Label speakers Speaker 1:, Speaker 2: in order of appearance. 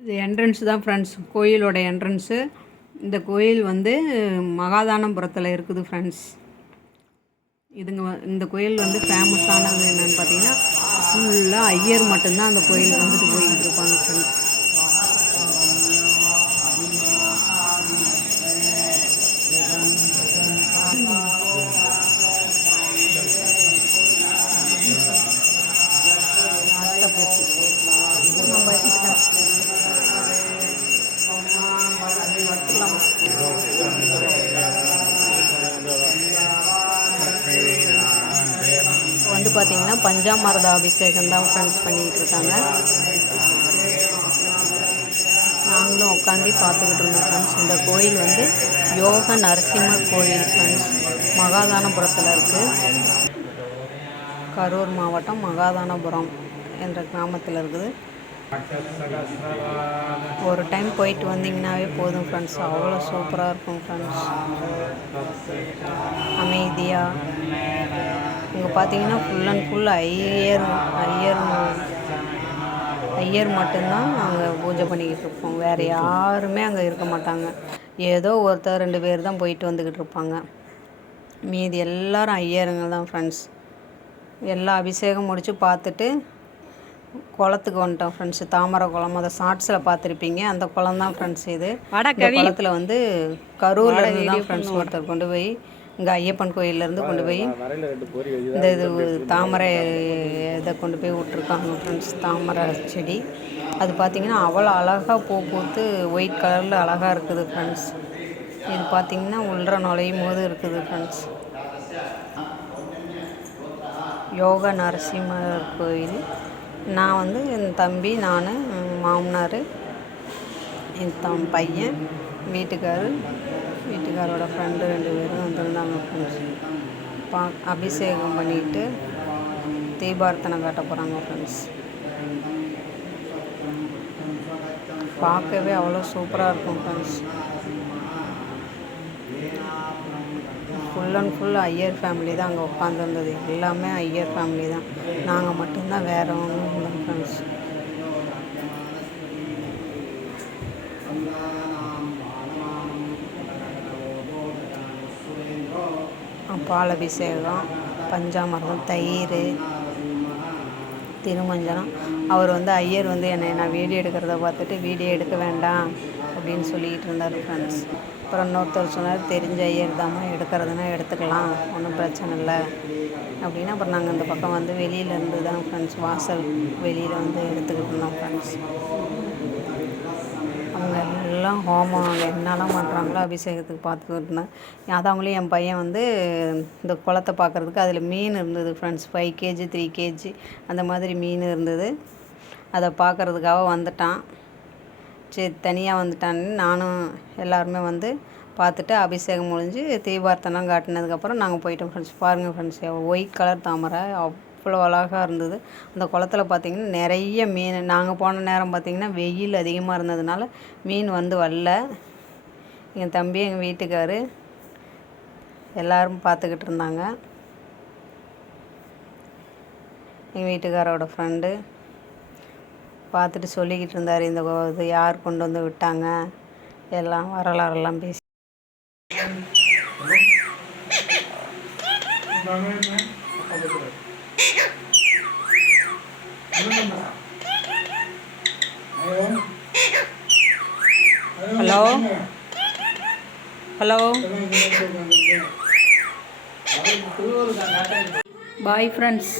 Speaker 1: இது என்ட்ரன்ஸ் தான் ஃப்ரெண்ட்ஸ் கோயிலோட என்ட்ரன்ஸு இந்த கோயில் வந்து மகாதானபுரத்தில் இருக்குது ஃப்ரெண்ட்ஸ் இதுங்க இந்த கோயில் வந்து ஃபேமஸானது என்னன்னு பார்த்தீங்கன்னா ஃபுல்லாக ஐயர் மட்டும்தான் அந்த கோயிலுக்கு வந்துட்டு போயிட்டு இருப்பாங்க ஃப்ரெண்ட்ஸ் வந்து பார்த்தீங்கன்னா பஞ்சாமிரத அபிஷேகம் தான் ஃப்ரெண்ட்ஸ் பண்ணிக்கிட்டு இருக்காங்க. நாங்களும் உட்காந்து பார்த்துக்கிட்டு இருந்தோம் ஃப்ரெண்ட்ஸ் இந்த கோயில் வந்து யோக நரசிம்மர் கோயில் ஃப்ரெண்ட்ஸ் மகாதானபுரத்தில் இருக்குது கரூர் மாவட்டம் மகாதானபுரம் என்ற கிராமத்தில் இருக்குது. ஒரு டைம் போயிட்டு வந்தீங்கன்னாவே போதும் ஃப்ரெண்ட்ஸ் அவ்வளோ சூப்பராக இருக்கும் ஃப்ரெண்ட்ஸ் அமைதியாக பார்த்தீங்கன்னா full and full Iyer Iyer Iyer மட்டும்தான் அங்கே பூஜை பண்ணிக்கிட்டு இருப்போம். வேறு யாருமே அங்கே இருக்க மாட்டாங்க. ஏதோ ஒருத்தர் ரெண்டு பேர் தான் போயிட்டு வந்துக்கிட்டு இருப்பாங்க. மீதி எல்லாரும் ஐயருங்க தான் ஃப்ரெண்ட்ஸ் எல்லா அபிஷேகம் முடித்து பார்த்துட்டு குளத்துக்கு வந்துட்டோம் ஃப்ரெண்ட்ஸ் தாமரை குளம் அதை ஷார்ட்ஸில் பார்த்துருப்பீங்க. அந்த குளம் தான் ஃப்ரெண்ட்ஸ் இது. குளத்தில் வந்து கரூர்ல தான் ஃப்ரெண்ட்ஸ் ஒருத்தர் கொண்டு போய் இங்கே ஐயப்பன் கோயிலேருந்து கொண்டு போய் இந்த இது தாமரை இதை கொண்டு போய் விட்ருக்காங்க ஃப்ரெண்ட்ஸ் தாமரை செடி. அது பார்த்திங்கன்னா அவ்வளோ அழகாக பூ பூத்து ஒயிட் கலரில் அழகாக இருக்குது ஃப்ரெண்ட்ஸ் இது பார்த்திங்கன்னா உள்ள நுழையும் போது இருக்குது ஃப்ரெண்ட்ஸ் யோக நரசிம்மர் கோயில். நான் வந்து என் தம்பி நான் மாமனார் என் தம் பையன் வீட்டுக்காரர் வீட்டுக்காரோட ஃப்ரெண்டு ரெண்டு பேரும் வந்திருந்தாங்க ஃப்ரெண்ட்ஸ் பா அபிஷேகம் பண்ணிட்டு தீபார்த்தனை காட்ட போகிறாங்க ஃப்ரெண்ட்ஸ் பார்க்கவே அவ்வளோ சூப்பராக இருக்கும் friends full and full Iyer family தான் அங்கே உட்காந்துருந்தது எல்லாமே ஐயர் ஃபேமிலி தான். நாங்கள் மட்டும்தான் வேறு ஒன்றும் இல்லை ஃப்ரெண்ட்ஸ் பால் அபிஷேகம் பஞ்சாமிர்தம் தயிர் திருமஞ்சனம். அவர் வந்து ஐயர் வந்து என்னை நான் வீடியோ எடுக்கிறத பார்த்துட்டு வீடியோ எடுக்க வேண்டாம் அப்படின்னு சொல்லிக்கிட்டு இருந்தார் ஃப்ரெண்ட்ஸ் அப்புறம் இன்னொருத்தர் சொன்னார் தெரிஞ்ச ஐயர் தாம்மா எடுக்கிறதுனா எடுத்துக்கலாம் ஒன்றும் பிரச்சனை இல்லை அப்படின்னா. அப்புறம் நாங்கள் இந்த பக்கம் வந்து வெளியில இருந்து தான் ஃப்ரெண்ட்ஸ் வாசல் வெளியில் வந்து எடுத்துக்கிட்டு இருந்தோம் ஃப்ரெண்ட்ஸ் ஹோமம் அவங்க என்னெல்லாம் பண்ணுறாங்களோ அபிஷேகத்துக்கு பார்த்துக்கிட்டு இருந்தேன். அது அவங்களையும் என் பையன் வந்து இந்த குளத்தை பார்க்குறதுக்கு அதில் மீன் இருந்தது friends five KG three KG அந்த மாதிரி மீன் இருந்தது. அதை பார்க்குறதுக்காக வந்துட்டான். சரி தனியாக வந்துட்டான்னு நானும் எல்லாருமே வந்து பார்த்துட்டு அபிஷேகம் முடிஞ்சு தீபார்த்தனம் காட்டினதுக்கப்புறம் நாங்கள் போயிட்டோம் ஃப்ரெண்ட்ஸ் பாருங்கள் ஃப்ரெண்ட்ஸ் ஒயிட் கலர் தாமரை. அவ்வளோ அழகாக இருந்தது. அந்த குளத்துல பார்த்தீங்கன்னா நிறைய மீன். நாங்கள் போன நேரம் பார்த்தீங்கன்னா வெயில் அதிகமாக இருந்ததுனால மீன் வந்து வரல. எங்கள் தம்பி எங்கள் வீட்டுக்காரு எல்லாரும் பார்த்துக்கிட்டு இருந்தாங்க. எங்கள் வீட்டுக்காரோட ஃப்ரெண்டு பார்த்துட்டு சொல்லிக்கிட்டு இருந்தார் இந்த கோ- இது யார் கொண்டு வந்து விட்டாங்க? எல்லாம் வரலாறெல்லாம் பேசி ஹலோ? ஹலோ? Bye friends.